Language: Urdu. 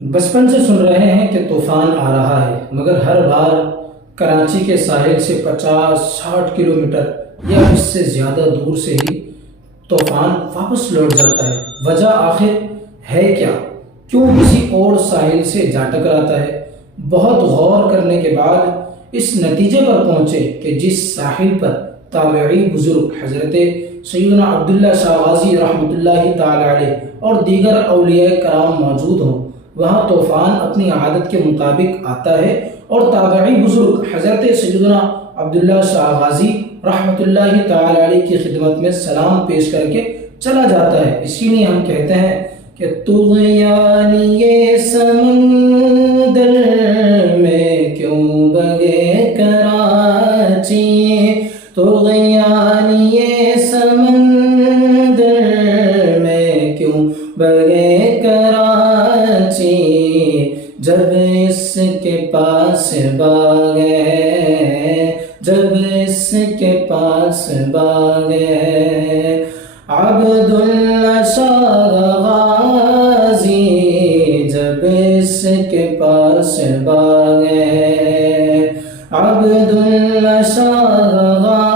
بچپن سے سن رہے ہیں کہ طوفان آ رہا ہے، مگر ہر بار کراچی کے ساحل سے 50-60 کلومیٹر یا اس سے زیادہ دور سے ہی طوفان واپس لوٹ جاتا ہے۔ وجہ آخر ہے کیا؟ کیوں کسی اور ساحل سے جا ٹکراتا ہے؟ بہت غور کرنے کے بعد اس نتیجے پر پہنچے کہ جس ساحل پر تابعی بزرگ حضرت سیدنا عبداللہ شاہ غازی رحمۃ اللہ تعالی علیہ اور دیگر اولیاء کرام موجود ہوں، وہاں طوفان اپنی عادت کے مطابق آتا ہے اور تابعی بزرگ حضرت سیدنا عبداللہ شاہ غازی رحمۃ اللہ تعالی علیہ کی خدمت میں سلام پیش کر کے چلا جاتا ہے۔ اسی لیے ہم کہتے ہیں کہ طغیان یہ سمندر میں کیوں بگے کراچی، طغیان یہ سمندر میں کیوں بگے کراچی، جب اس کے پاس باغ ہے، جب اس کے پاس باغ ہے، عبداللہ شاہ غازی، جب اس کے پاس باغ ہے، عبداللہ شاہ غازی